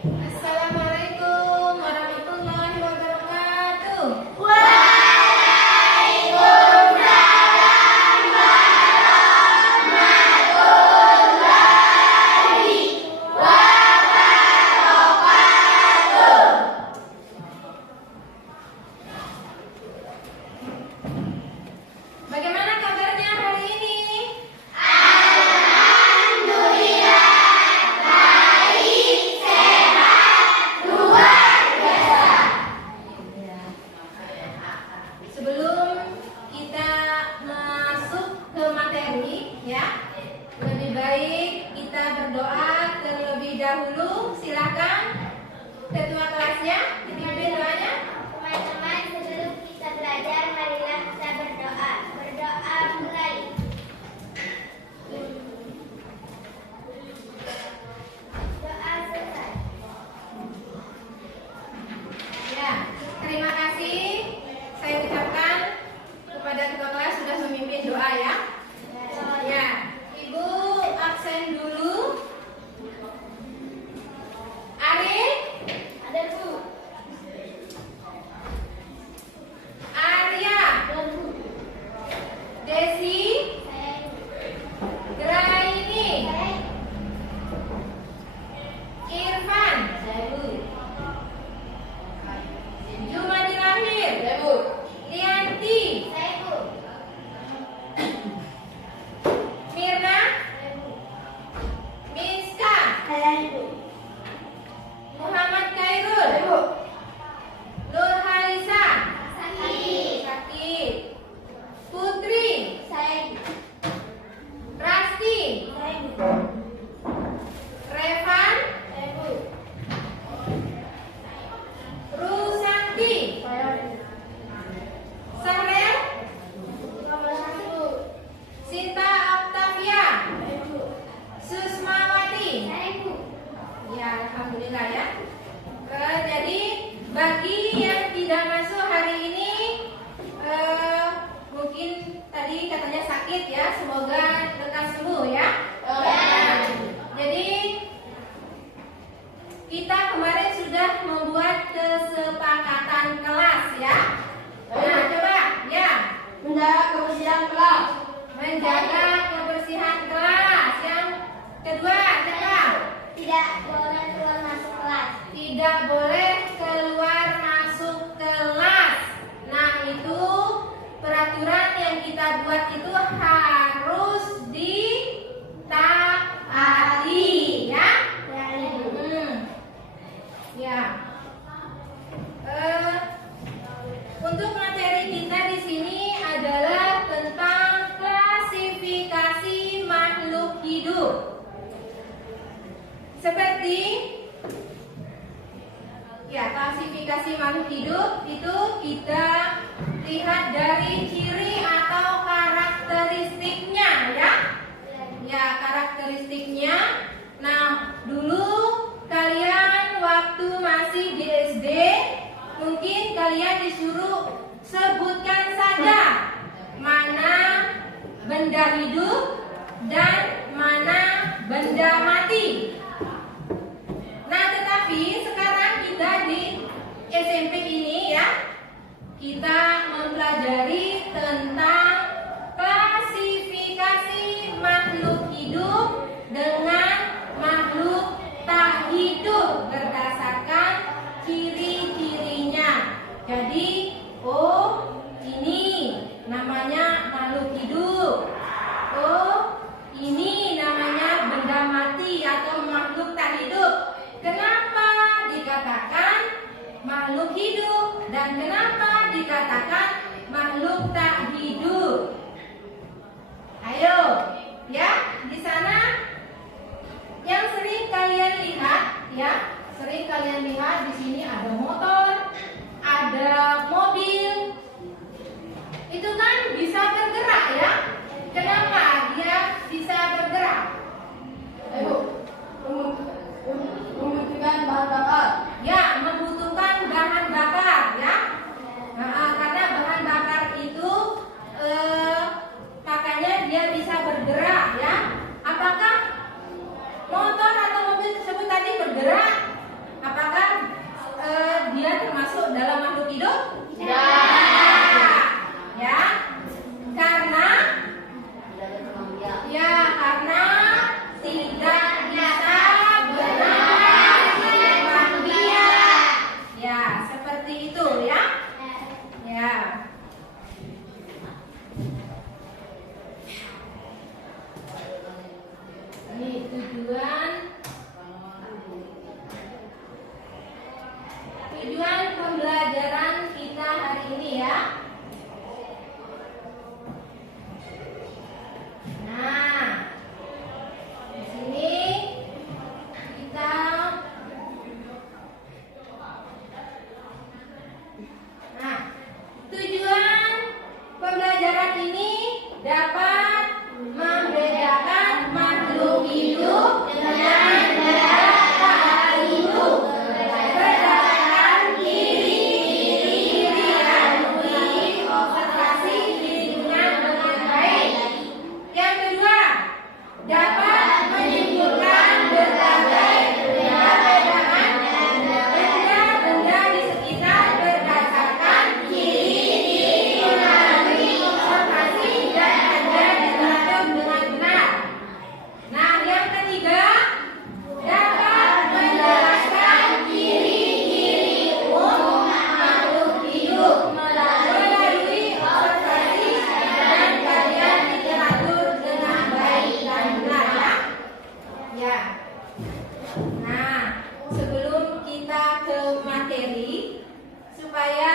Assalamualaikum warahmatullahi wabarakatuh. Bagaimana kabarnya hari ini? Sebelum kita masuk ke materi, ya, lebih baik kita berdoa terlebih dahulu. Silakan ketua kelasnya dipimpin doanya. Teman-teman, sebelum kita belajar, marilah kita berdoa. Berdoa mulai. Doa selesai. Ya, terima kasih. Saya ucapkan kepada ketua kelas sudah memimpin doa, ya. Ya, Ibu absen dulu. Arif, Ada Bu. Arya, Ada Bu. Desi, Saya Graini, Saya Irfan, Jumadi Lahir, Lianti, Saya Bu. Mirna, Saya Bu. Miska, Saya Bu. Muhammad Khairul, Nur Halisa, Sakit. Sakit, Putri, Saya Bu. Rasti, Saya Bu. Revan, Saya Bu. Rusanti, Saya Bu. Sahrel, Nomor 1. Sinta Octavia, Saya Bu. Susmawati. Saya Bu. Ya, alhamdulillah, ya. Jadi bagi yang tidak masuk hari ini, mungkin tadi katanya sakit, ya. Semoga lekas sembuh, ya. Nah, jadi kita kemarin sudah membuat kesepakatan kelas, ya. Nah, coba, ya, Menjaga kebersihan kelas. menjaga kebersihan kelas. Yang kedua, coba. Tidak boleh keluar masuk kelas. Tidak boleh keluar masuk kelas. Nah, itu peraturan yang kita buat itu harus ditaati, ya. Ya. Untuk materi kita di sini adalah tentang klasifikasi makhluk hidup. Seperti ya, klasifikasi makhluk hidup itu kita lihat dari ciri atau karakteristiknya, ya. Ya, karakteristiknya. Nah, dulu kalian waktu masih di SD, mungkin kalian disuruh sebutkan saja mana benda hidup dan mana benda mati. Nah, tetapi sekarang kita di SMP ini, ya, kita mempelajari tentang klasifikasi makhluk hidup dengan makhluk tak hidup berdasarkan ciri-cirinya. Jadi, oh, ini namanya makhluk hidup. Oh, ini namanya benda mati atau makhluk tak hidup. Kenapa dikatakan makhluk hidup dan kenapa dikatakan makhluk tak hidup? Ayo, ya, di sana yang sering kalian lihat, ya, sering kalian lihat di sini ada motor, ada mobil. Itu kan bisa bergerak, ya. Kenapa dia bisa bergerak? Ayo, Membutuhkan bahan bakar. ya, membutuhkan bahan bakar, ya. Nah, karena bahan bakar itu makanya dia bisa bergerak, ya. Apakah motor atau mobil tersebut tadi bergerak? Nah, sebelum kita ke materi, supaya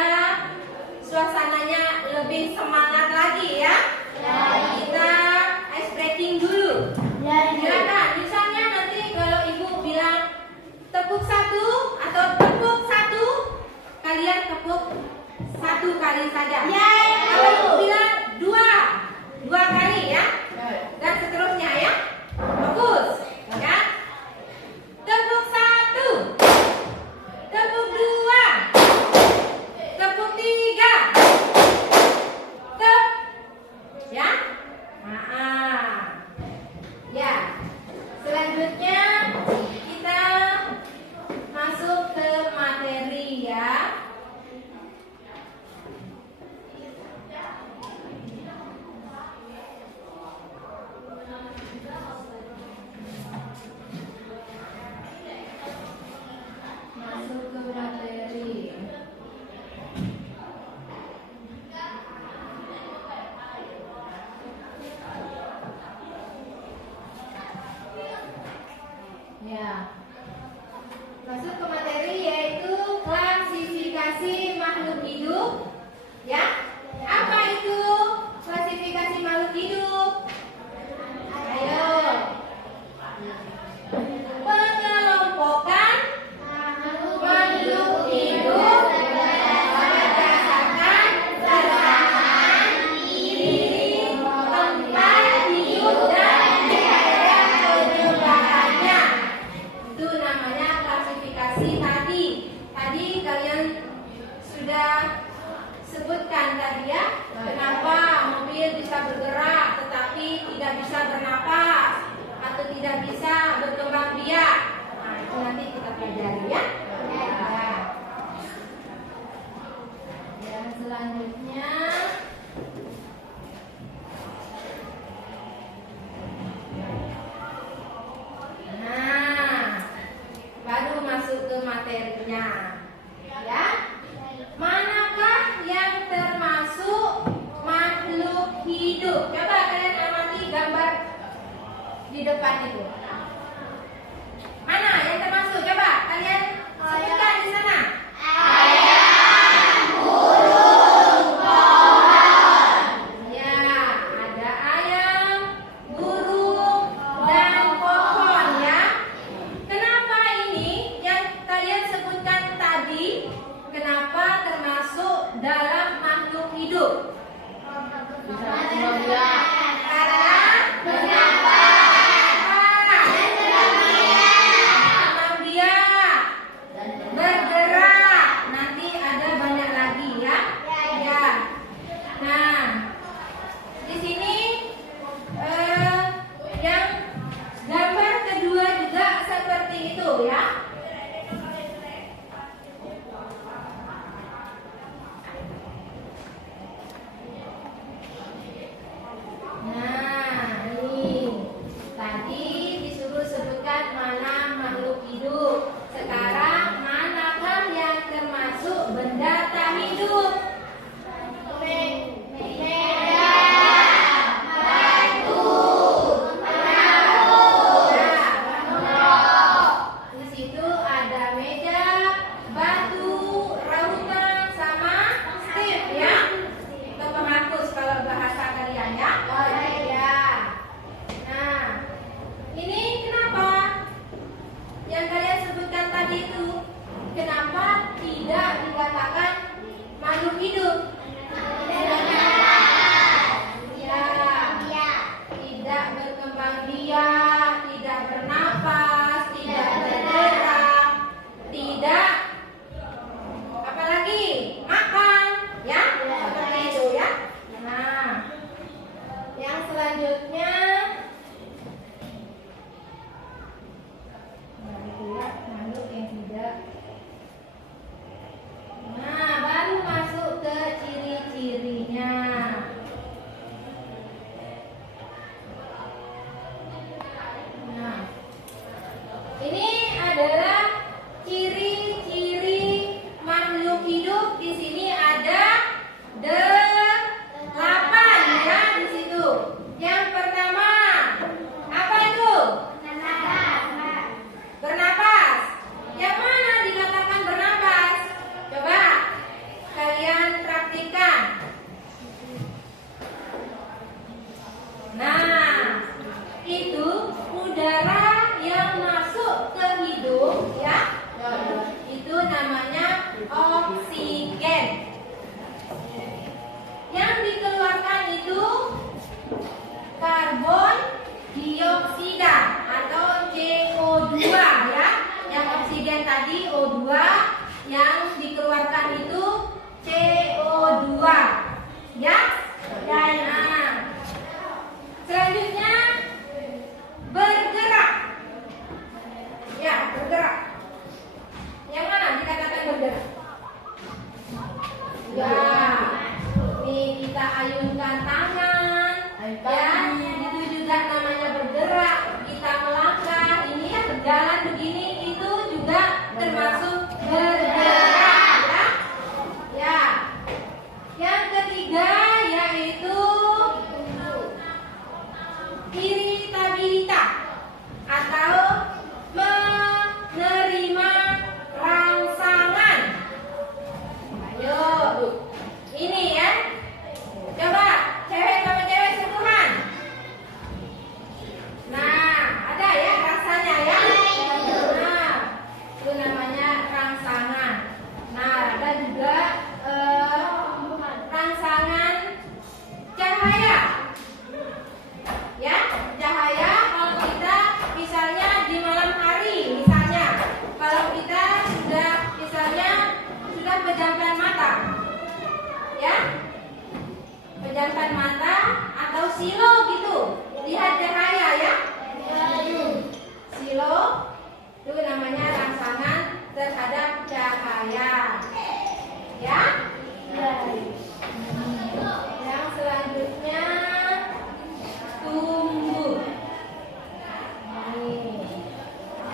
suasananya lebih semangat lagi ya, kita ice breaking dulu. Silakan, misalnya nanti kalau ibu bilang tepuk satu atau tepuk satu, kalian tepuk satu kali saja. Kalau ibu bilang dua kali ya, dan seterusnya ya. Fokus, ya. Tepuk satu, tepuk dua, tepuk tiga, ya. Ya. Selanjutnya kita masuk ke materi ya. Masuk ke materi. Ya. Masuk ke materi yaitu klasifikasi makhluk hidup. Ya. Apa itu klasifikasi makhluk hidup? Ayo. Pengelompokan makhluk hidup berdasarkan kesamaan diri, tempat hidup dan daerah penyebarannya. Itu namanya klasifikasi tadi. Tadi kalian sudah sebutkan tadi ya, kenapa mobil bisa bergerak tetapi tidak bisa bernapas atau tidak bisa berkembang biak. Nah, itu nanti kita pelajari ya. Yang selanjutnya baru masuk ke materinya. Ya. Manakah yang termasuk makhluk hidup? Coba kalian amati gambar di depan itu. Mana yang termasuk? Coba kalian sebutkan di sana. Ya, ada ayam, burung, dan pohon ya. Kenapa ini yang kalian sebutkan tadi, kenapa termasuk dalam makhluk hidup? Karena tadi O2, yang dikeluarkan itu CO2. Ya? Nah, selanjutnya bergerak. Ya, bergerak. Yang mana dikatakan bergerak? Ya, nih kita ayunkan tangan. Ya, itu juga namanya bergerak. Kita melangkah, ini ya berjalan begini, itu juga termasuk bergerak. Ya, ya. Yang ketiga yaitu iritabilitas atau menerima rangsangan. Ayo, ini ya. Coba cewek sama cewek sentuhan. Nah, ada ya rasanya ya. Nah, itu namanya rangsangan. Nah, ada juga rangsangan cahaya. Ya, cahaya kalau kita misalnya di malam hari, misalnya kalau kita sudah misalnya sudah pejamkan mata. Ya. Pejamkan mata atau silo gitu. Lihat cahaya ya. Silo itu namanya rangsangan terhadap cahaya. Ya. Yang selanjutnya tumbuh.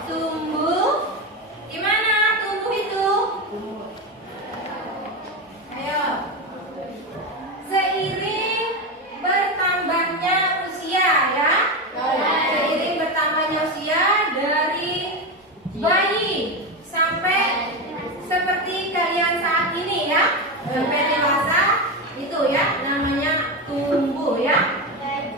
Tumbuh. Gimana tumbuh itu? Ayo. Seiring bertambahnya usia ya. Seiring bertambahnya usia dari bayi sampai seperti kalian saat ini ya, sampai dewasa itu ya namanya tumbuh ya.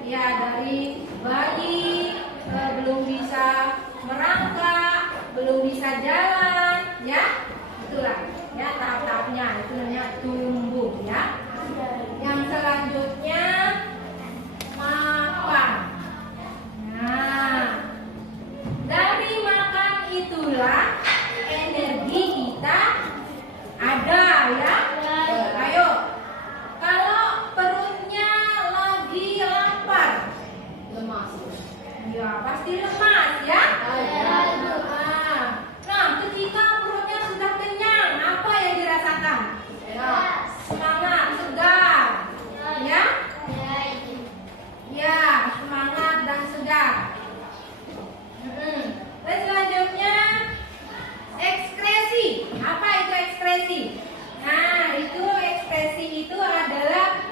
Ya, dari bayi belum bisa merangkak, belum bisa jalan ya. Itulah ya tahap-tahapnya, itu namanya tumbuh ya. Yang selanjutnya makan. Nah, dari makan itulah energi kita ada ya. Ayo, kalau perutnya lagi lapar, lemas. Ya, pasti lemas ya. Nah, ketika perutnya sudah kenyang, apa yang dirasakan? Semangat, segar. Ya? Ya, semangat dan segar. Dan selanjutnya ekspresi. Apa itu ekspresi? Nah, itu ekspresi itu adalah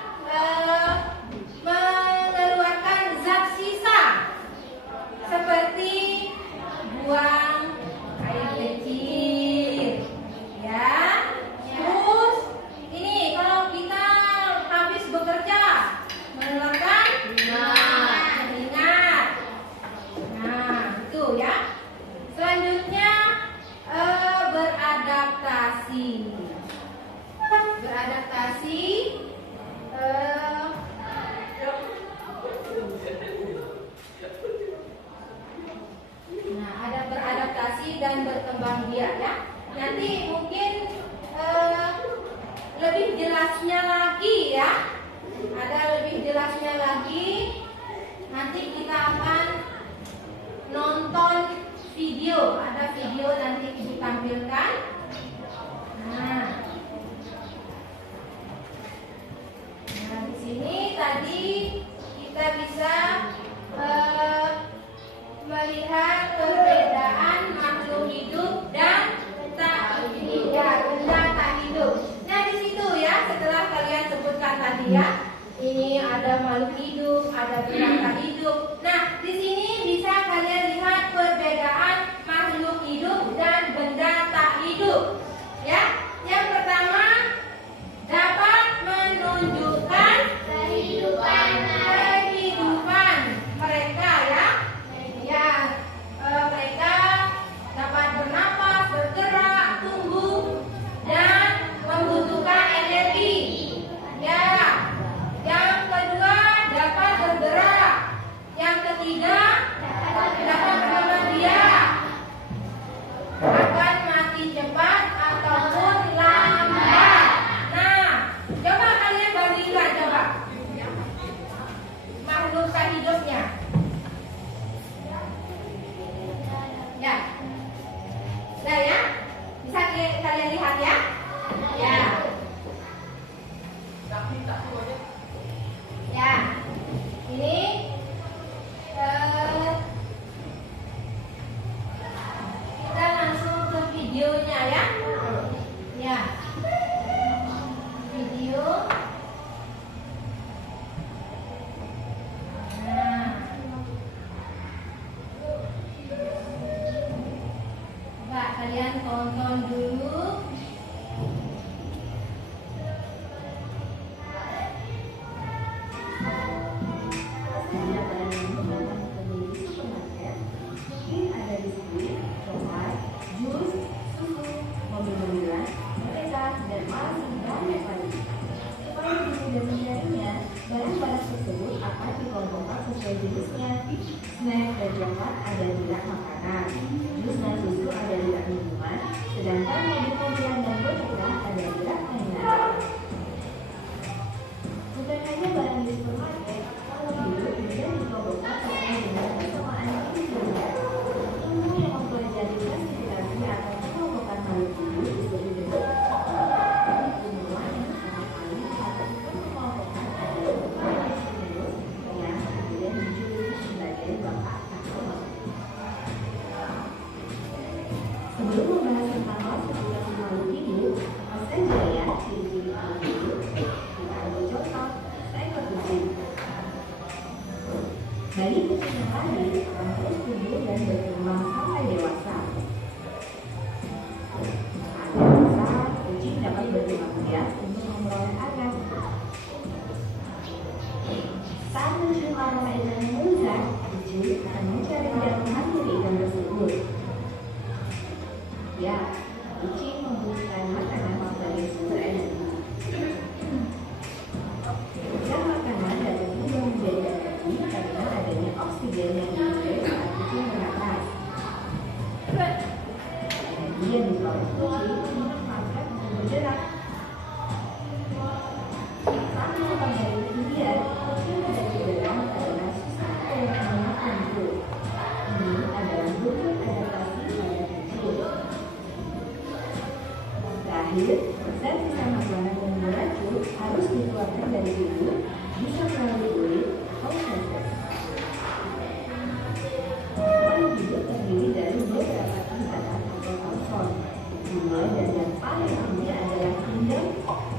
mengeluarkan zat sisa seperti buang air kecil. Ya. Terus ini kalau kita habis bekerja mengeluarkan keringat. Nah, itu ya. Selanjutnya beradaptasi. Beradaptasi nah, ada beradaptasi dan berkembang biak ya. Nanti mungkin lebih jelasnya lagi ya. Ada lebih jelasnya lagi. Nanti kita akan nonton video. Ada video nanti ditampilkan. Nah, di sini tadi kita bisa melihat perbedaan makhluk hidup dan tak hidup. Benda tak hidup. Nah, di situ ya, setelah kalian sebutkan tadi ya, ini ada makhluk hidup, ada benda tak hidup. Nah, di sini bisa kalian lihat perbedaan makhluk hidup dan ya. Ya. Video. Nah. Coba kalian tonton dulu. Barang-barang tersebut akan dikelompokkan sesuai jenisnya. Snack dan coklat ada di rak makanan, jus dan susu ada di rak minuman, sedangkan mobil-mobilan dan boneka ada di rak mainan. Bukan hanya barang di supermarket, makhluk hidup juga dikelompokkan sesuai dengan kesamaan jenis juga. Ilmu yang mempelajari klasifikasi atau pengelompokan makhluk hidup disebut dengan ilmuwan yang pertama kali melakukan pengelompokan adalah Linnaeus yang kemudian dijuluki sebagai bapak taksonomi. Sebelum membahas tentang klasifikasi makhluk hidup, apa saja ya ciri-ciri makhluk hidup? Kita ambil contoh seekor kucing. Bayi kucing yang lahir akan terus tumbuh dan berkembang sampai dewasa. Saat dewasa, kucing dapat berkembang biak untuk memperoleh anak. Saat mencium aroma ikan yang melezat, kucing akan mencari dan mengambil ikan tersebut. Ya, kucing membutuhkan makanan sebagai sumber energi. Dan makanan dapat berubah menjadi energi karena adanya oksigen yang dihirup saat kucing bernafas. Energi yang diperoleh kucing dimanfaatkan untuk bergerak. Saat melepas dari ketinggian, kucing tidak bergerak karena sistem yang menggunakan hidup. Ini adalah bentuk adaptasi pada kucing. Terakhir, zat sisa makanan yang beracun harus dikeluarkan dari tubuh, bisa melalui urin atau feses. Makhluk hidup terdiri dari beberapa tingkatan atau taxon. Dimulai dari yang paling tinggi adalah kingdom,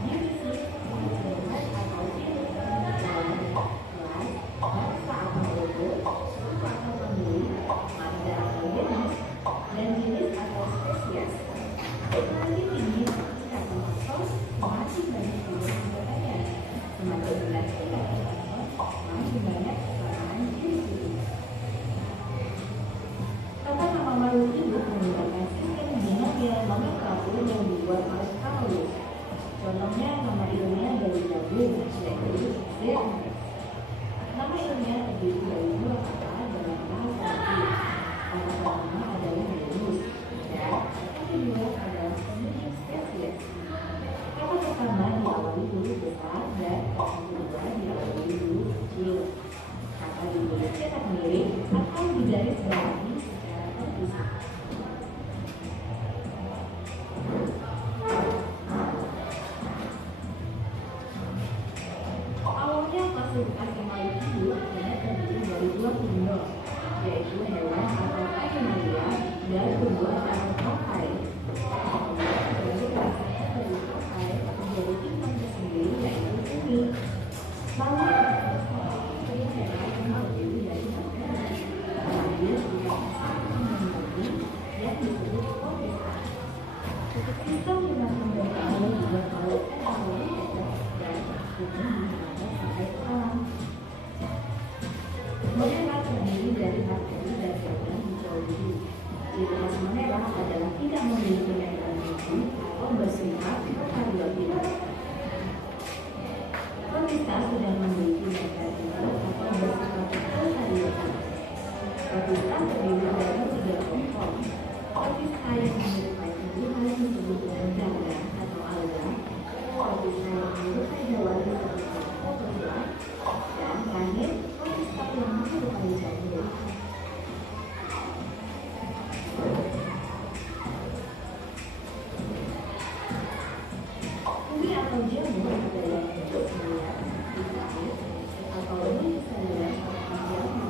divisi, kelas atau phylum, kelas, bangsa atau logo, suku atau famili, marga atau genus, dan jenis atau spesies. Semakin tinggi tingkatan taxon, semakin banyak jenis anggotanya. Semakin rendah tingkatan taxon, semakin banyak kesamaan jenis-jenis. Tata nama makhluk hidup menggunakan sistem binomial nomenklatur yang dibuat oleh Paulus. Contohnya nama ilmiah dari gabung, yaitu Zeus. Nama ilmiah terdiri dari dua kata dalam bahasa Latin. Kata pertama adalah genus, dan kata kedua adalah family species. Kata pertama diawali huruf besar dan kata kedua diawali huruf kecil. Kata ditulis cetak miring atau digaris bawahi secara terpisah. Awalnya klasifikasi makhluk hidup hanya terdiri dari dua kingdom, yaitu hewan atau animalia dan tumbuhan atau pakai. Kemudian berdasarkan dari pakai menjadi kingdom tersendiri yaitu bumi. Lalu jadi hewan yang terdiri dari bakteri. Terakhir juga bumi yang disebut protista. Sistem dengan membentuk makhluk dibuat oleh ekologi dan hukum sampai ke alam. Monera terdiri dari bakteri dan hewan mikrobi. Ciri khas monera adalah tidak memiliki mekanisme atau bersifat prokaryotik. Protista sudah memiliki mekanisme atau bersifat prokaryotik. Protista terdiri dari tiga kelompok. Protista yang menyerupai tumbuhan disebut dengan ganda atau alga. Protista yang menyerupai hewan disebut dengan protozua. Dan terakhir, protista yang menyerupai jamur. Bumi atau jamur ada yang bentuk bulat, ditarik, atau uniseluler atau yang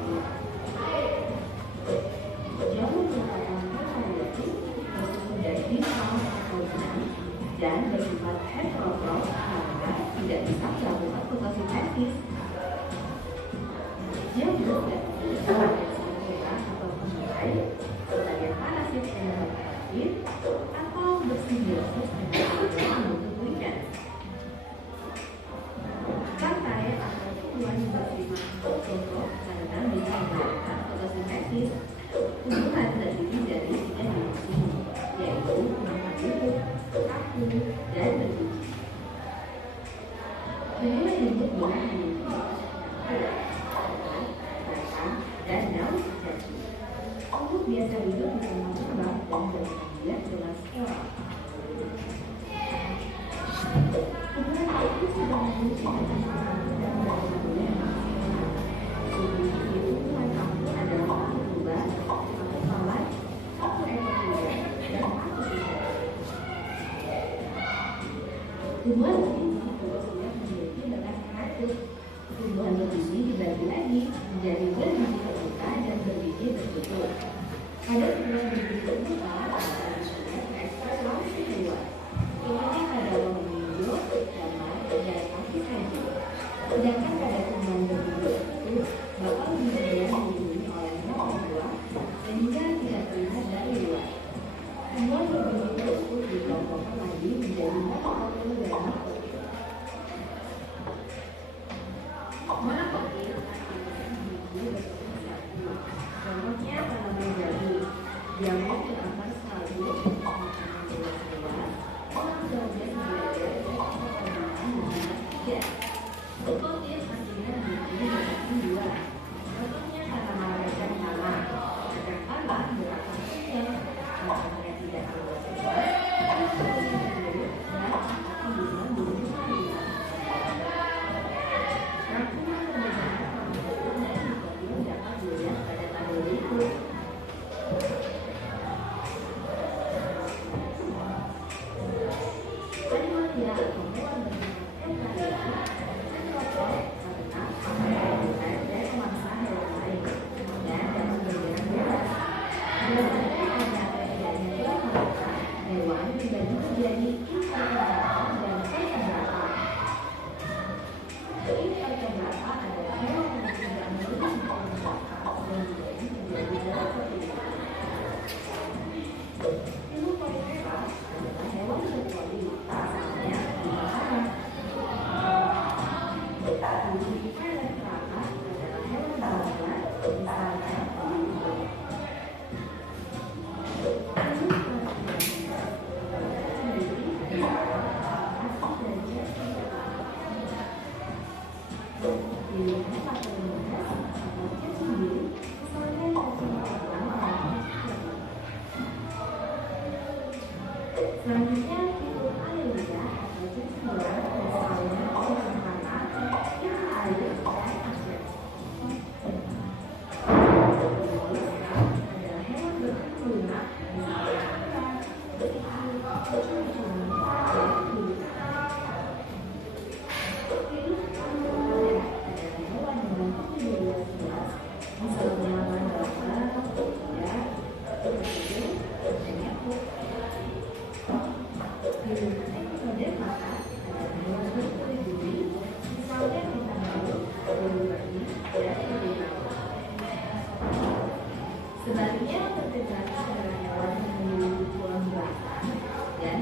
dan bersifat heterotrof karena tidak bisa melakukan fotosintesis. Jadi, pada saluran atau pengurai sebagai parasit yang aktif atau bersimbiosis dengan yang membentuk ikan. Bangkai atau tumbuhan yang bersifat heterotrof karena bisa melakukan fotosintesis. Tumbuhan terdiri dari 3 dimensi, yaitu tempat duduk, kaku, dan berbiji. Tumbuhan hidup dengan batang, dan daun sejati. Tumbuh biasa hidup di rumah kembang dan berhubungan dengan skala. Tumbuhan itu sudah memiliki dan berhubungan. Tumbuhan kaku adalah tumbuhan salat, satu ekor kuda, dan satu kuda. Tumbuhan berbiji biasanya memiliki banyak karakter. Tumbuhan berbiji dibagi lagi menjadi berbiji terbuka dan berbiji tertutup. Pada tumbuhan berbiji terbuka, ada ekspres langsung keluar. Tumbuhan pada warna hijau, damai, dan kaki saja. Sedangkan pada tumbuhan berbiji tertutup, bakal biji yang dilindungi oleh mata buah sehingga tidak terlihat dari luar. Tumbuhan berbiji tertutup dikelompokkan lagi menjadi monokotil dan dikotil. Monokotil artinya biji berbentuk satu. Contohnya tanaman jagung. Diameter akar selalu makanan luas-luas. Orang sebagian belajar perkembangan dengan 3. Dikotil artinya biji berbentuk 2. Contohnya tanaman kacang tanah. Kacang tanah berakar kecil, akarnya tidak terlalu luas, dan selalu berdiri dan akan bisa menuju padi. Rangkuman pembelajaran monokotil dan dikotil dapat dilihat pada tabel berikut. Animalia atau hewan bersifat eukaryotik heterotrof karena akan melakukan dan memangsa hewan lain dan dapat bergerak bebas. Berdasarkan pada tidaknya gerak mereka, hewan dibagi menjadi invertebrata dan vertebrata. Invertebrata adalah hewan yang tidak memiliki vertebrata dan dibagi menjadi gerak vertikal. Filoporifera adalah hewan berpoli, misalnya bunga. Ulivertebrata adalah hewan berwarna, misalnya burung. Selanjutnya, fitur Alelia atau jenis hewan misalnya orang tanah, ikan air, dan aset. Moluska adalah hewan berbentuk lunak, misalnya ikan, ikan, cumi-cumi, dan ikan. Fitur Amphibia adalah hewan yang bentuknya luas-luas, misalnya mandala, kuda, kucing, dan nyamuk. Ectodermata adalah hewan berkulit duri, misalnya bintang laut, bulu-bulu, dan kelelawar. Sebaliknya, vertebrata adalah hewan yang memiliki tulang belakang dan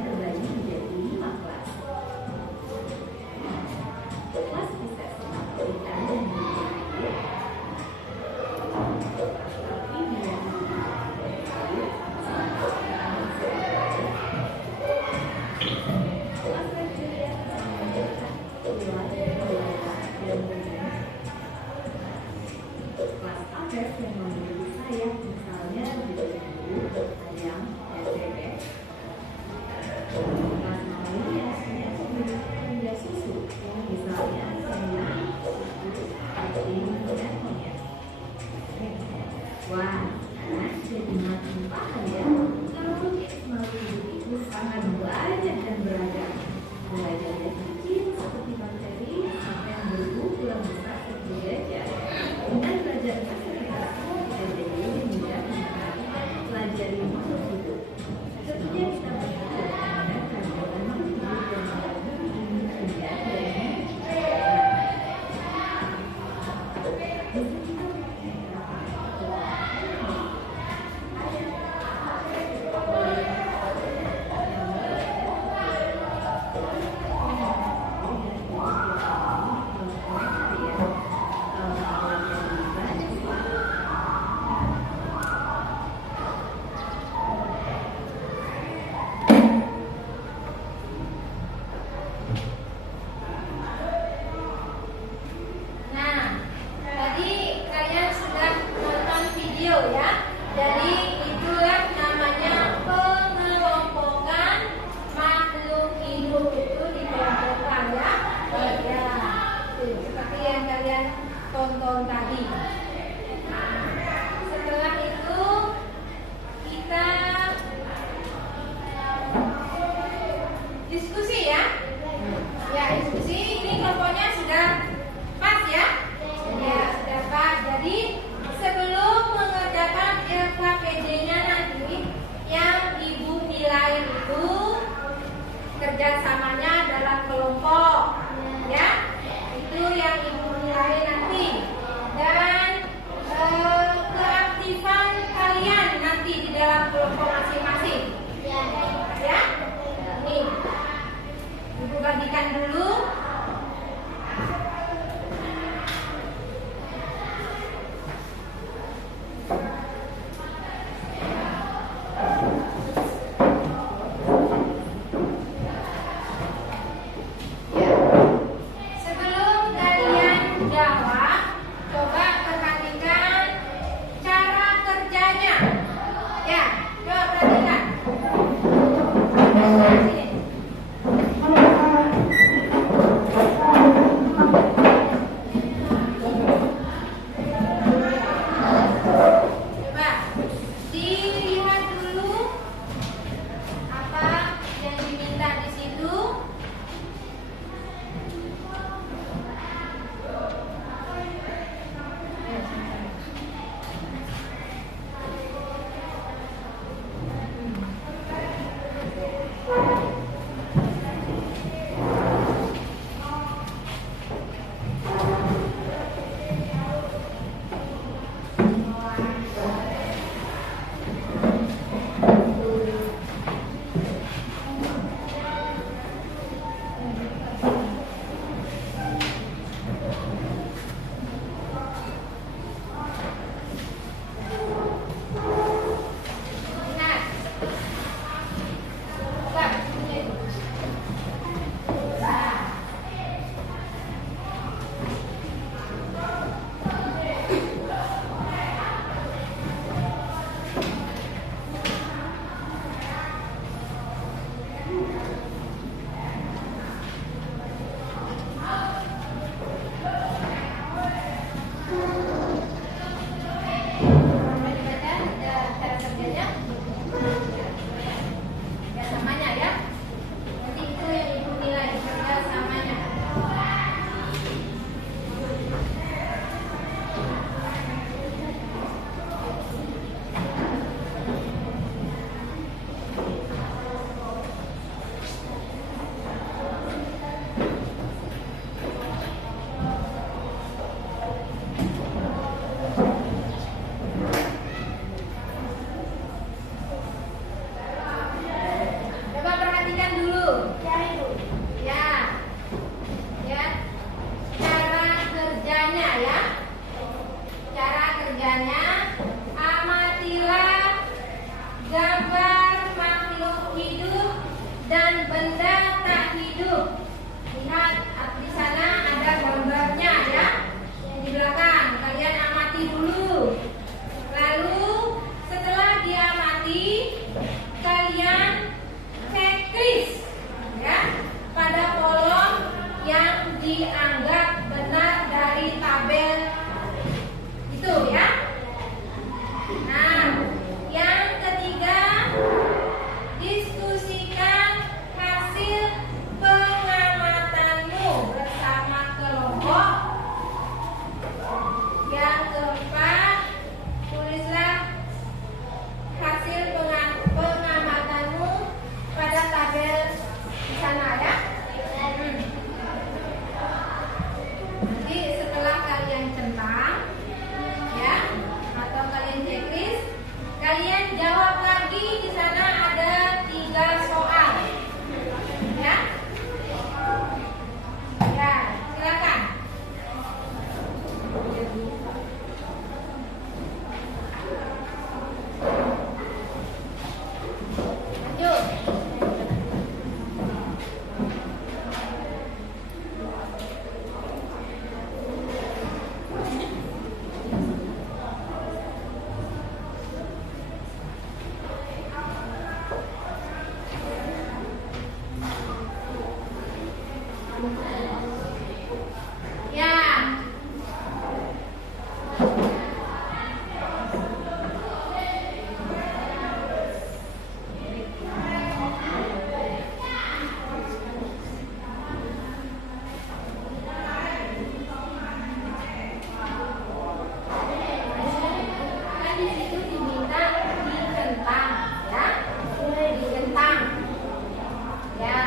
kelompok masing-masing. Ya. Ya, nih, Ibu bagikan dulu. Ya. Sebelum kalian jawab, coba perhatikan cara kerjanya. Ya, coba perhatikan. Sini. Coba dilihat dulu apa yang diminta di situ. Lihat. Coba. Nah. Cara kerjanya kerjasamanya ya. Nanti itu yang ibu nilai kerjasamanya. Coba perhatikan dulu. Ya. Ya. Cara kerjanya ya. Cara kerjanya, amatilah gambar makhluk hidup dan benda tak hidup. Lihat di sana ada gambarnya ya. Di belakang kalian amati dulu. Lalu setelah diamati, kalian checklist ya pada kolom yang dianggap benar dari tabel itu ya. Nah, yang ketiga, diskusikan hasil pengamatanmu bersama kelompok. Yang keempat, tulislah hasil pengamatanmu pada tabel di sana ya. Nanti setelah kalian centang ya atau kalian checklist, kalian jawab lagi. Di sana ada 3 soal ya. Ya, silakan. Lanjut. Ya. Kan di situ diminta dicentang ya. Dicentang. Ya.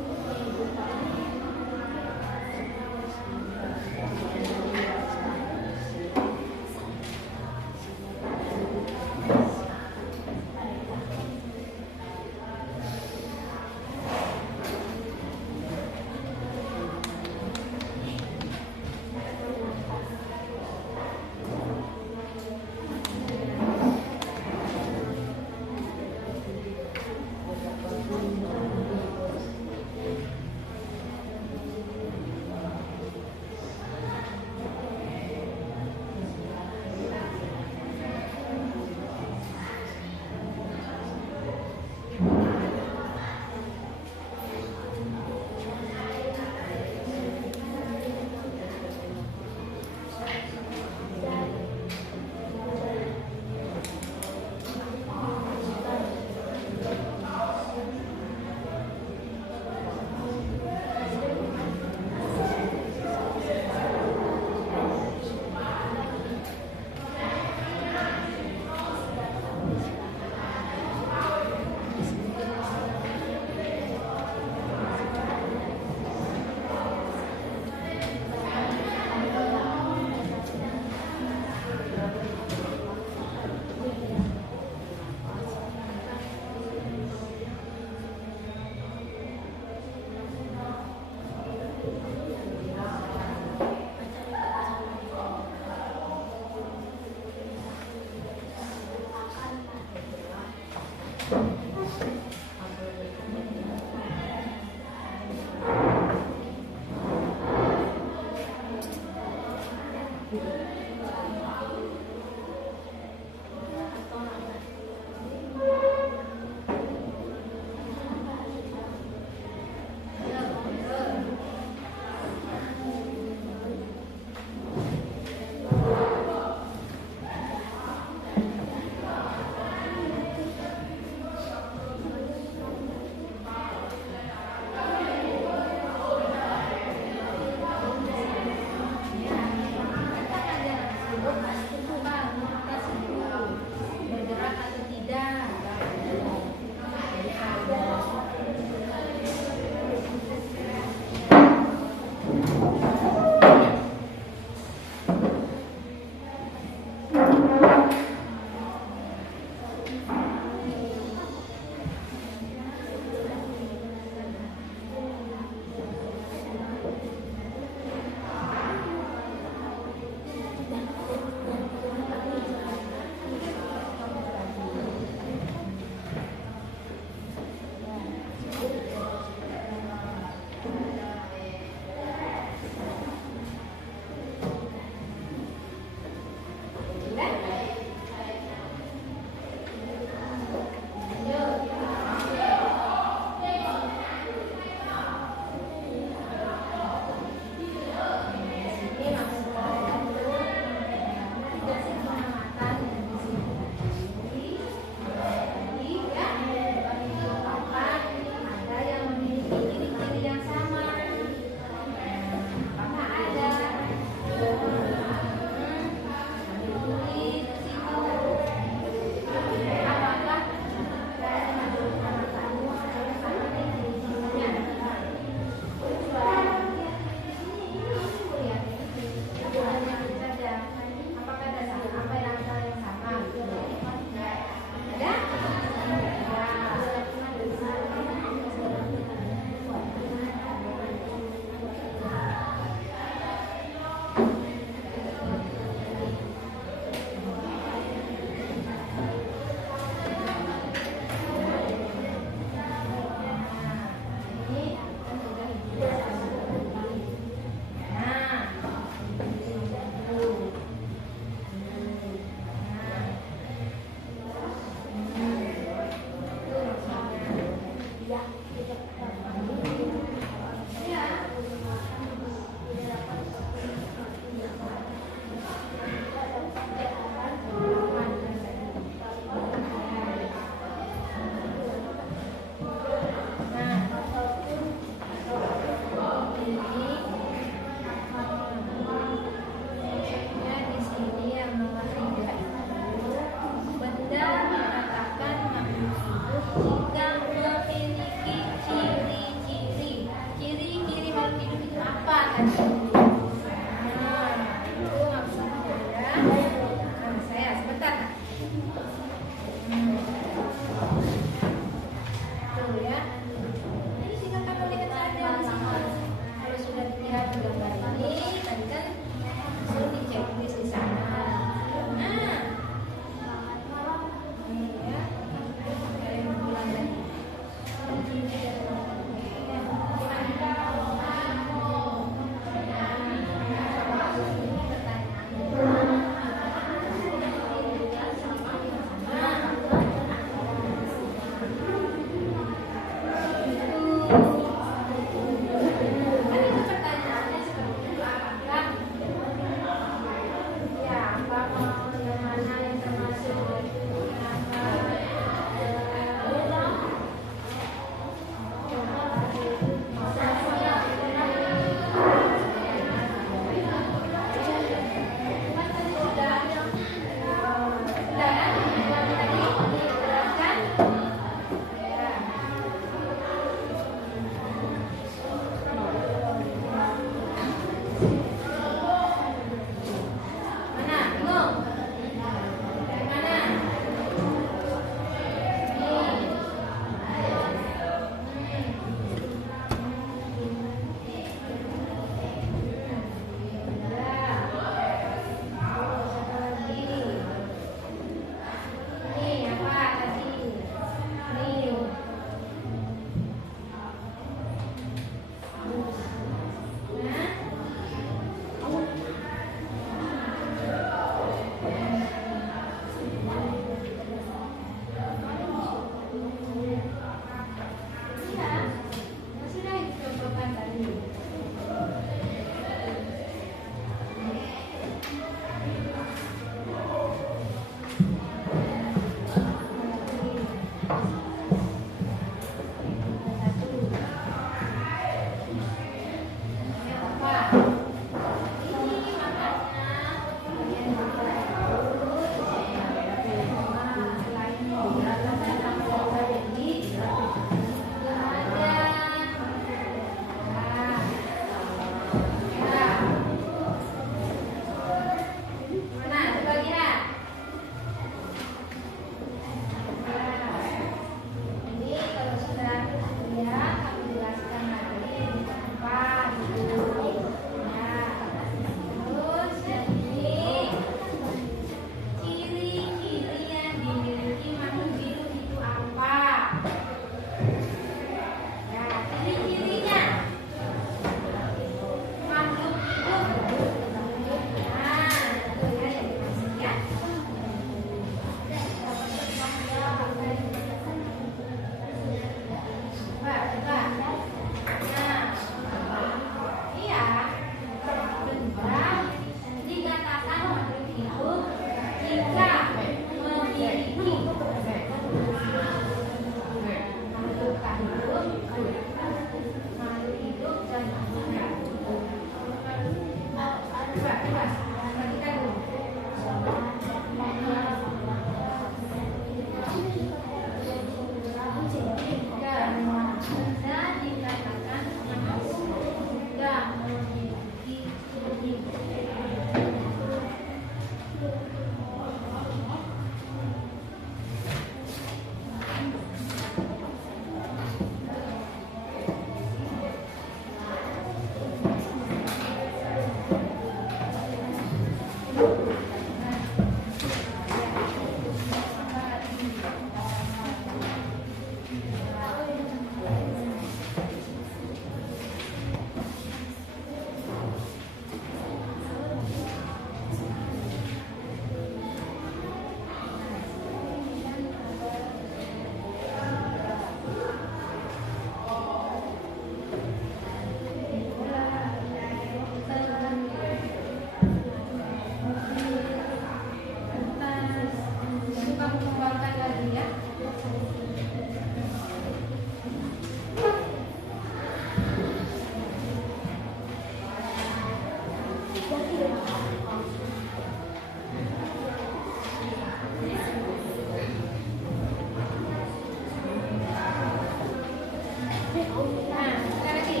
Nah, sekali lagi.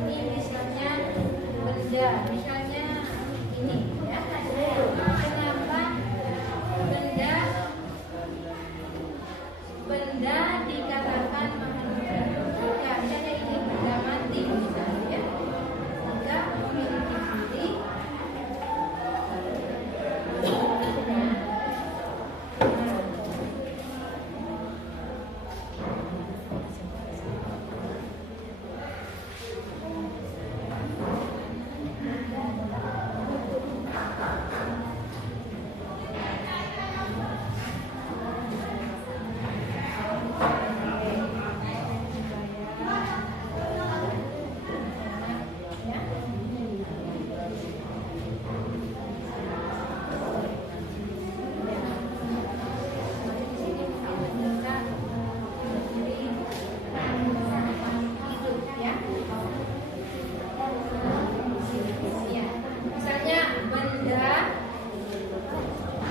Ini misalnya benda, misalnya ini ya. Kenapa benda dikatakan makhluk hidup? Ya, misalnya ini benda mati misalnya. Jika memiliki diri. Misalnya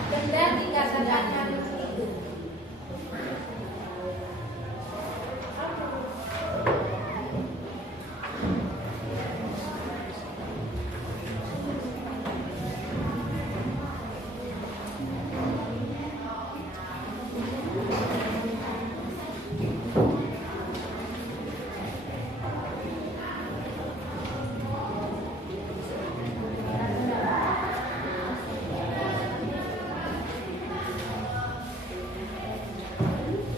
benda dikatakan makhluk hidup.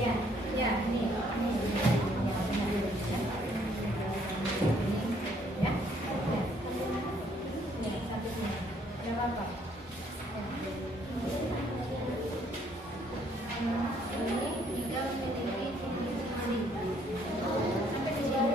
Ya, ya, ini. Ya. Nih, satunya. Ya, apa? Ini jika memiliki hari. Sampai di sini.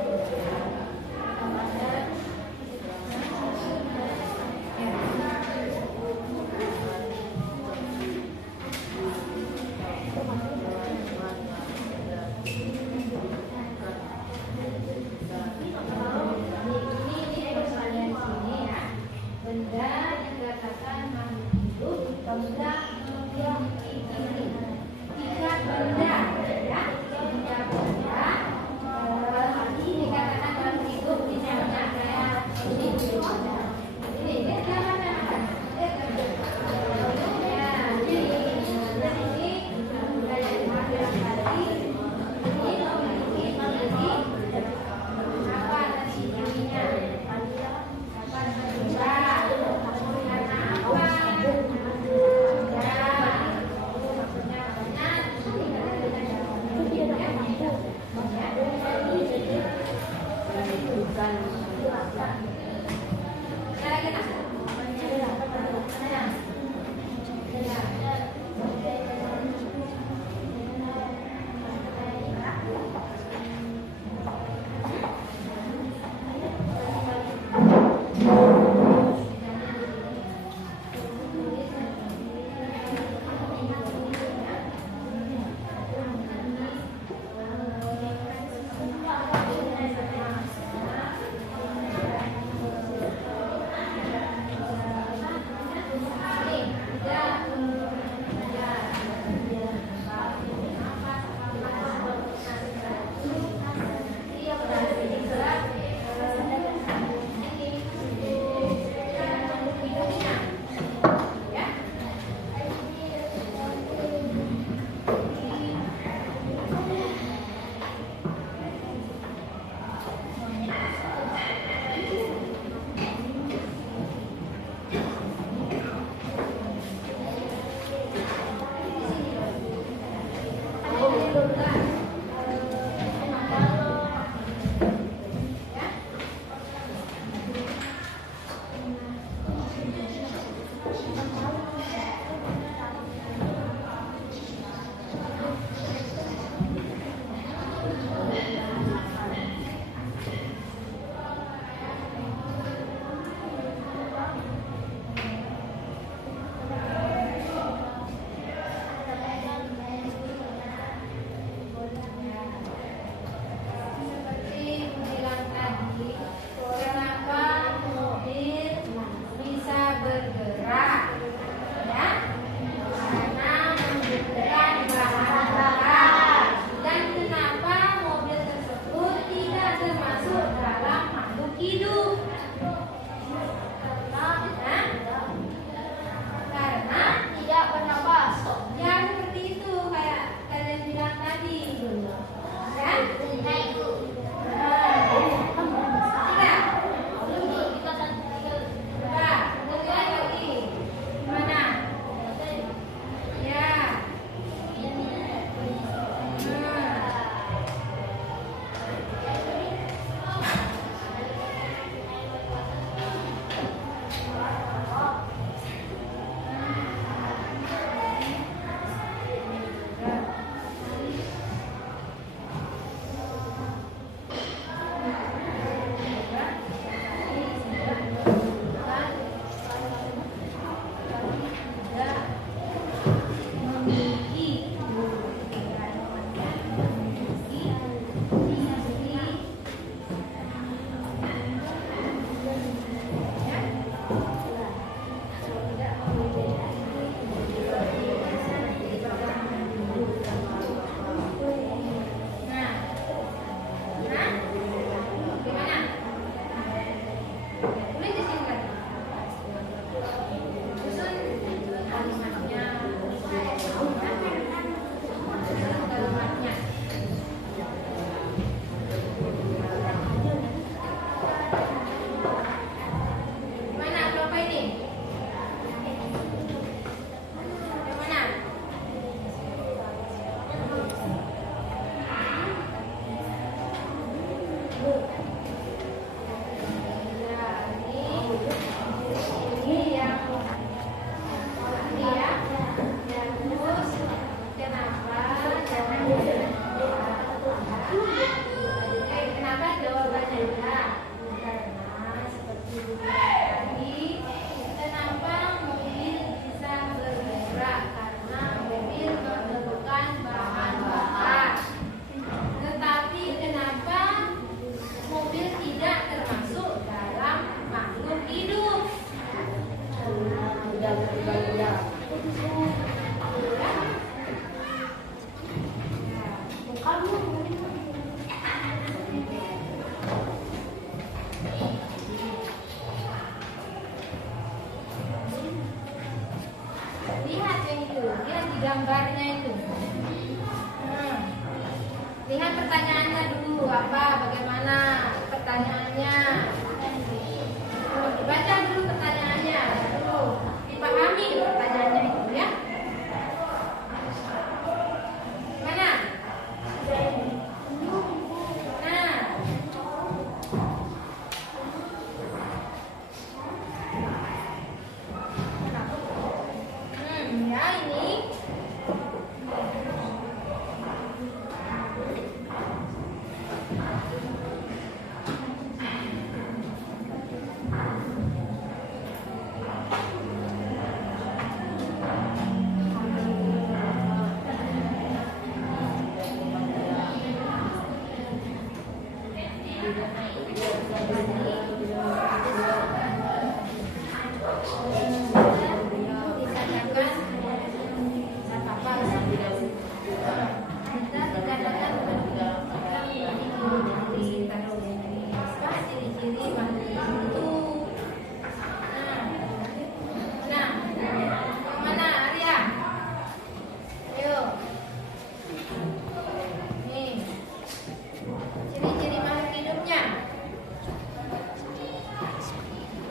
Ini pertanyaan sini ya. Benda dikatakan makhluk hidup benda memiliki diri. Jika Lihat yang itu, lihat di gambarnya itu. Lihat pertanyaannya dulu, bagaimana pertanyaannya. Baca dulu pertanyaannya, dulu dipahami pertanyaannya itu ya. Mana? Nah. Ya ini. Ciri-ciri makhluk hidupnya.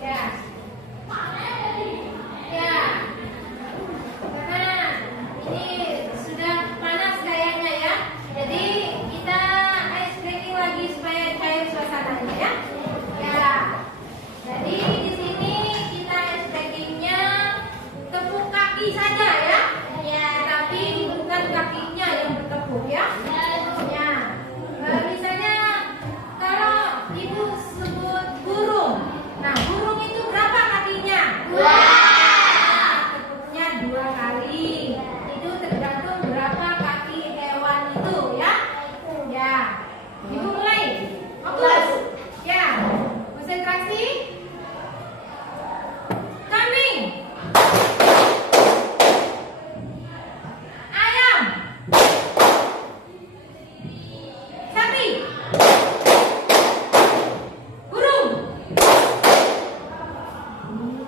Ya. Ya. Karena ini sudah panas kayaknya ya. Jadi kita ice breaking lagi supaya cair suasananya ya. Ya. Jadi di sini kita ice breakingnya tepuk kaki saja ya. Ya. Tapi bukan kakinya yang bertepuk ya. Ya. Misalnya kalau ibu sebut burung, nah burung itu berapa kakinya? Tepuknya 2 kali. Itu tergantung berapa kaki hewan itu ya. Ya, ibu mulai. Fokus. Ya, konsentrasi. Kambing. Ayam. Sapi. Burung.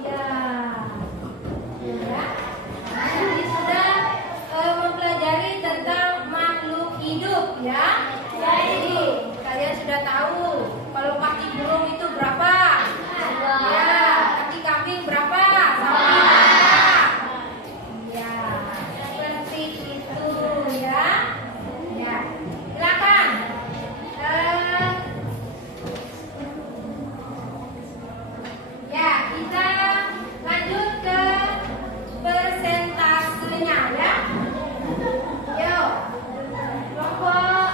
Iya. Ya. Nah, ini sudah mempelajari tentang makhluk hidup ya. Jadi kalian sudah tahu kalau kaki burung itu berapa? Ya, kaki kambing berapa? Sapi berapa? Ya, seperti itu ya. Ya, silakan. Ya, kita lanjut ke persentasenya ya. Yuk, kelompok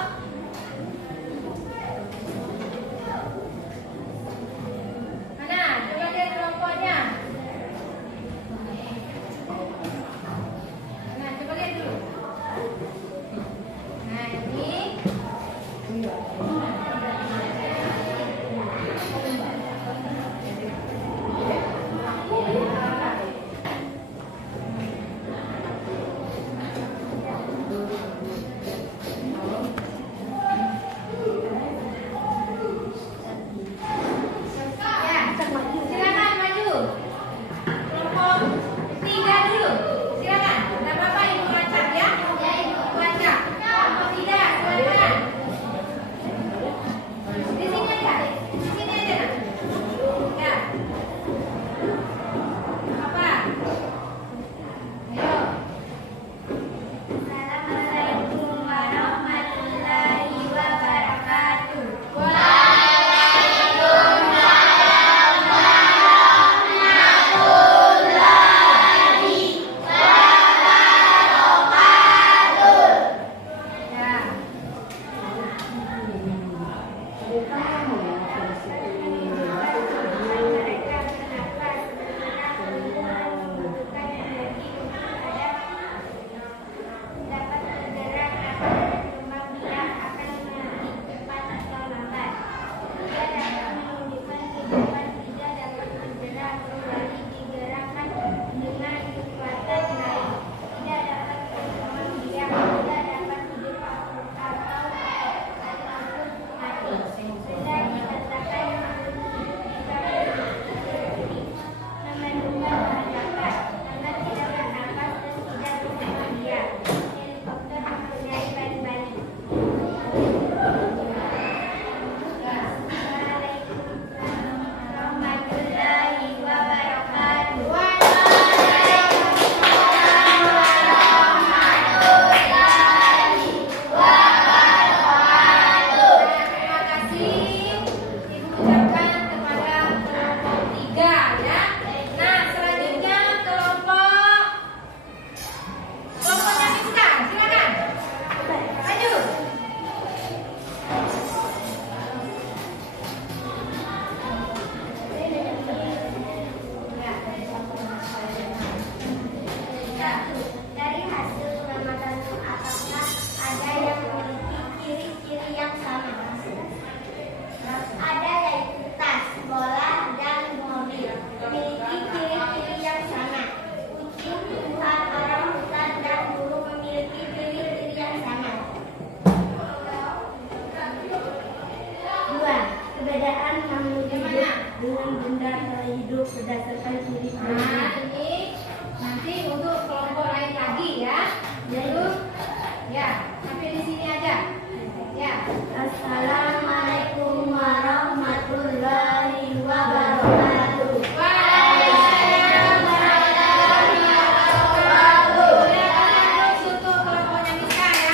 Assalamualaikum warahmatullahi wabarakatuh. Waalaikumsalam warahmatullahi wabarakatuh. Ya, terus untuk kelompoknya bisa ya.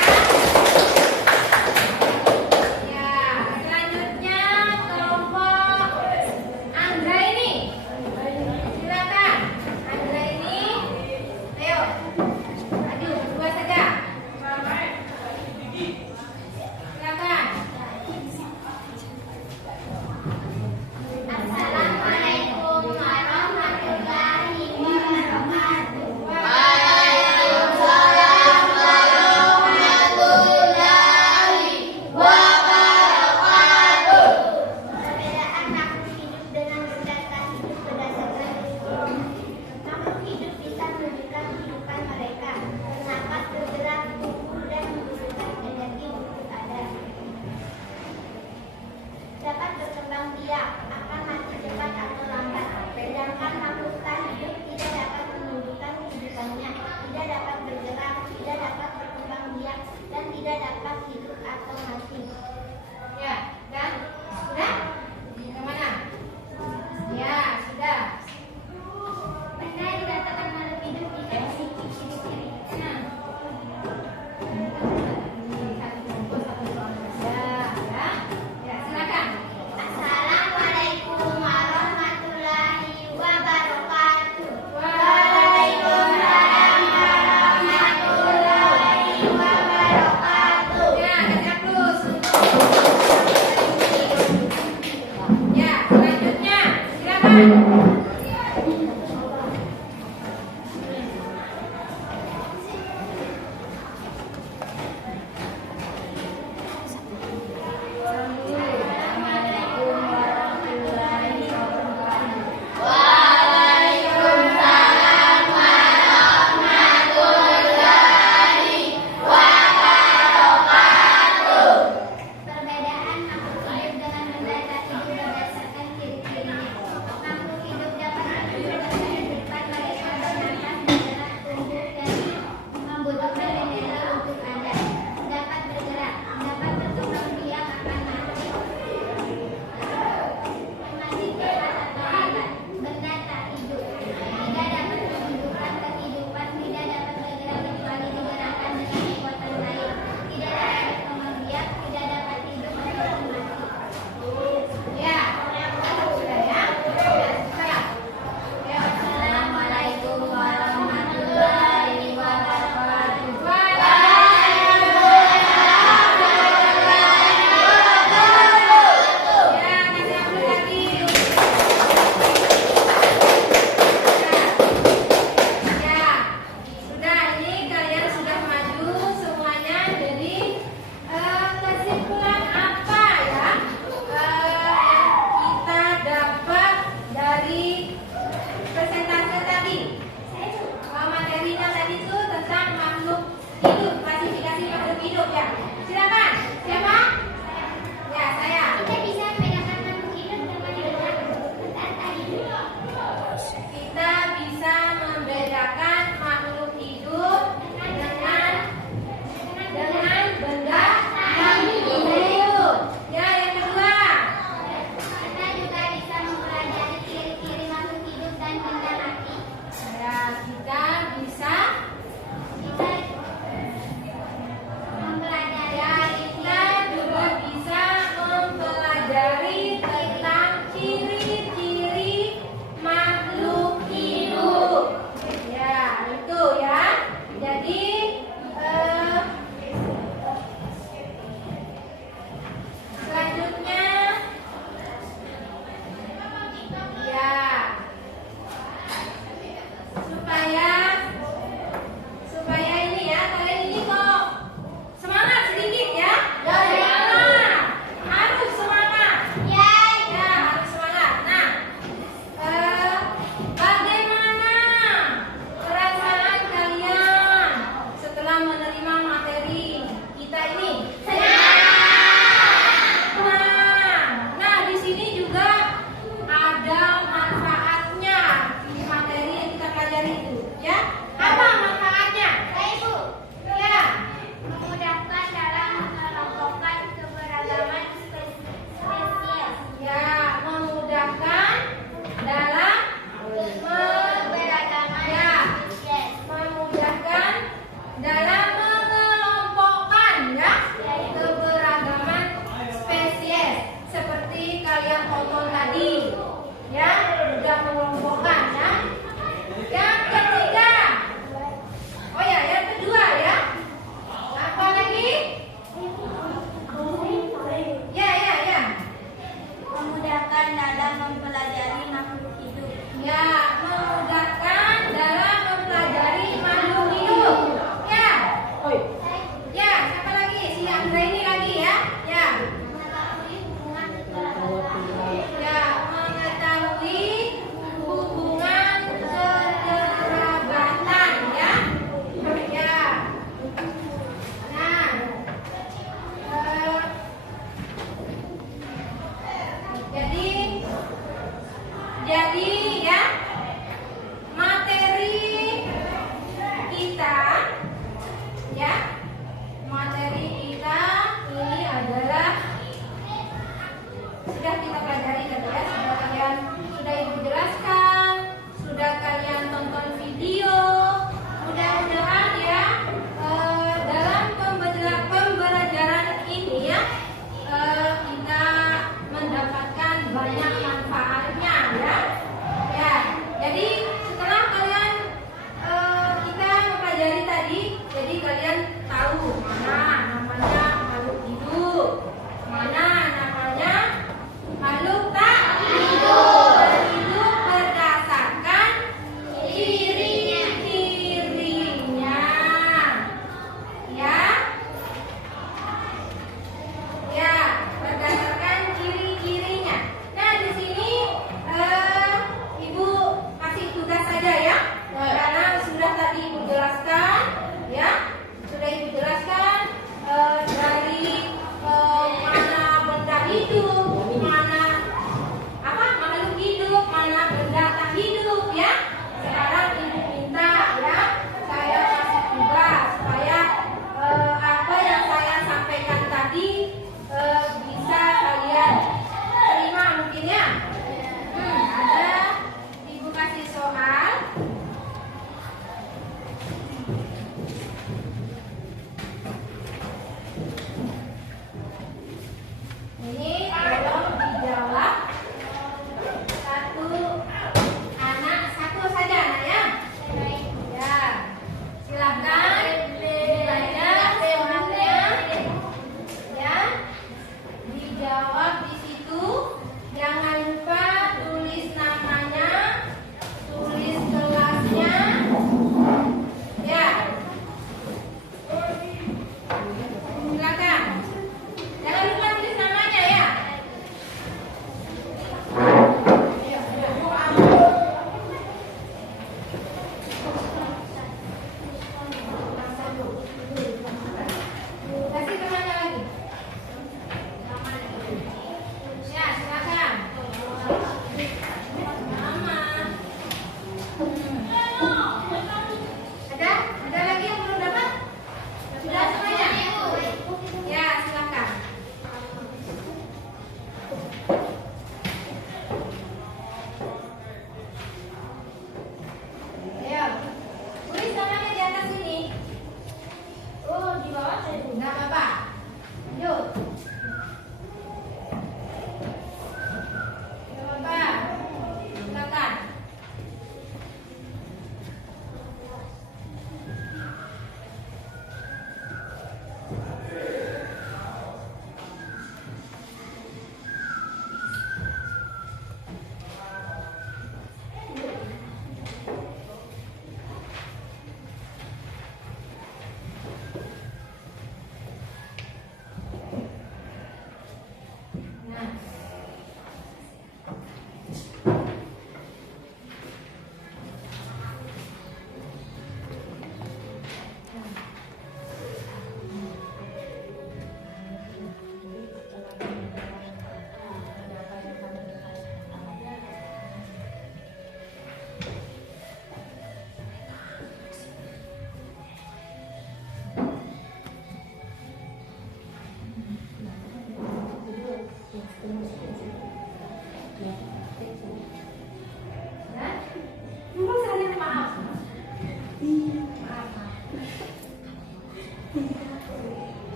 Ya, selanjutnya kelompok Angga ini. Silakan. Angga ini. Ayo. Maju berdua saja. Silakan. Assalamualaikum warahmatullahi wabarakatuh. Waalaikumsalam warahmatullahi wabarakatuh. Perbedaan makhluk hidup dengan berdasarkan hidup berdasarkan risiko. Makhluk hidup bisa menunjukkan kehidupan mereka, bernafas, bergerak, tumbuh, dan membutuhkan energi untuk ada. Dapat berkembang biak, akan mati cepat atau lambat. Sedangkan makhluk tak hidup tidak dapat menunjukkan kehidupannya, tidak dapat bergerak, tidak dapat berkembang biak, dan tidak dapat hidup atau mati. Ya, dan sudah? Yang mana? Ya, sudah. Mereka yang dikatakan makhluk hidup tidak memiliki ciri-ciri. Satu bungkus, satu soal saja, ya. Ya, silakan. Assalamualaikum warahmatullahi wabarakatuh. Waalaikumsalam warahmatullahi wabarakatuh. Ya, kerja plus. Ya, selanjutnya silakan. Assalamualaikum warahmatullahi wabarakatuh. Waalaikumsalam warahmatullahi wabarakatuh. Perbedaan makhluk hidup dengan benda tak hidup berdasarkan ciri-cirinya. Makhluk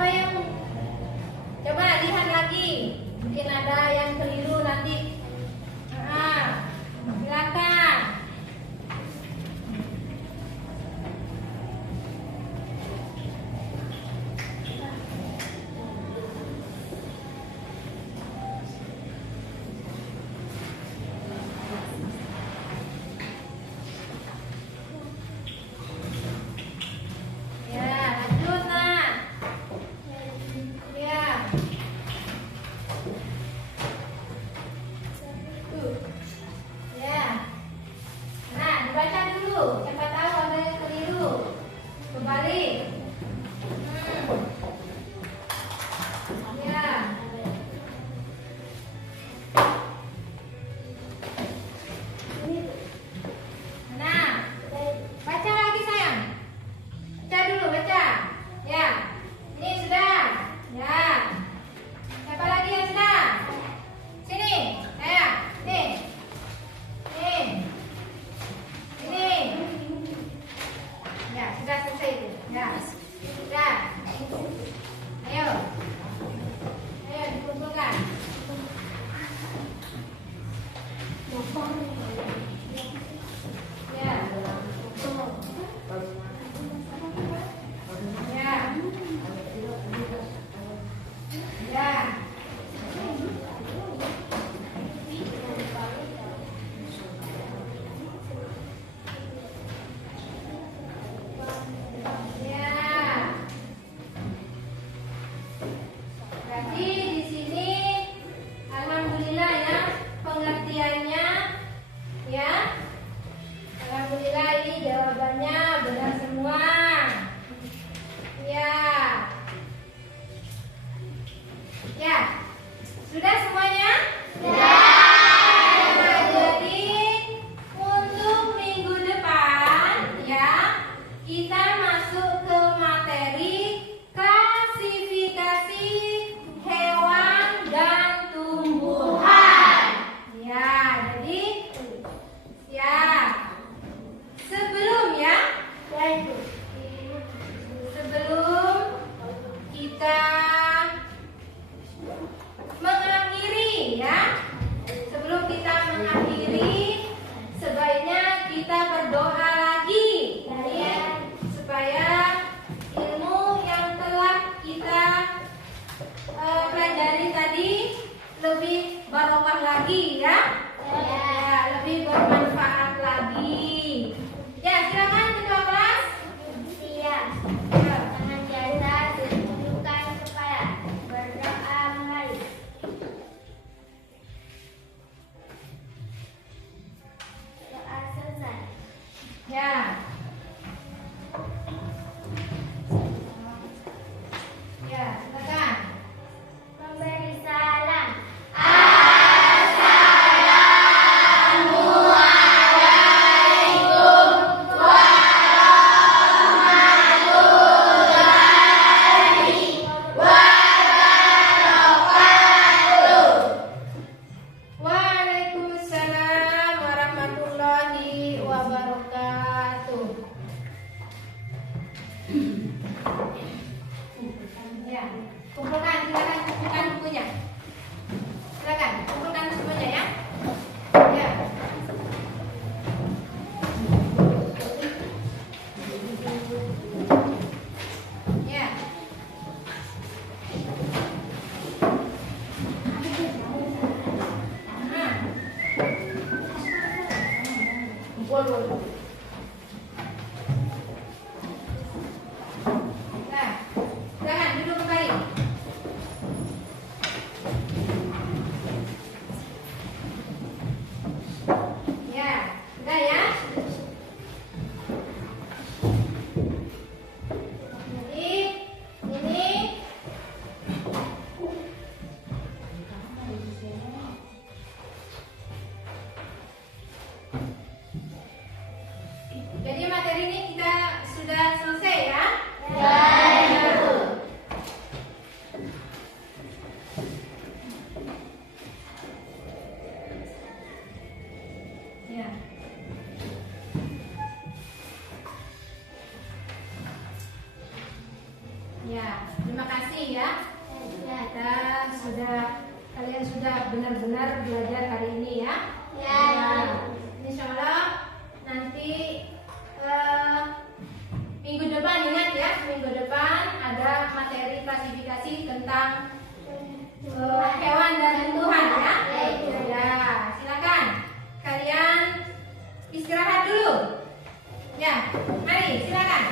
Siapa yang coba lihat lagi? Mungkin ada yang keliru nanti. Silakan. Ya, lanjut nah. Ya. Ya. Nah, dibaca dulu. Siapa tahu ada yang keliru. Kembali. Ya. Nah, baca lagi sayang. Baca dulu, baca. Ya. Ini sudah. Ya. Siapa lagi yang sudah? Sini. Ya. Nih. Nih. Ini. Ya, sudah selesai itu. Ya. Sudah. Ayo. Ayo dikumpulkan. Ya. Ya. Ya. Ya. Berarti di sini alhamdulillah ya pengertiannya ya. Alhamdulillah ini jawabannya benar semua. Ya. Ya. Sudah semuanya? Nah, jadi untuk minggu depan ya kita masuk ke materi klasifikasi hewan dan tumbuhan. Ya, jadi ya sebelum kita mengakhiri ya, sebelum kita mengakhiri sebaiknya kita berdoa lagi ya, supaya ilmu yang telah kita pelajari tadi lebih barokah lagi ya, lebih bermanfaat lagi. Ya, silakan ketua kelas. Siap. Ya. Dengan jasa tunjukkan terima kasih ya. Kalian sudah benar-benar belajar hari ini ya. Ya. Insya Allah nanti minggu depan, ingat ya, minggu depan ada materi klasifikasi tentang hewan dan tumbuhan ya. Ya, silakan kalian istirahat dulu. Ya, mari silakan.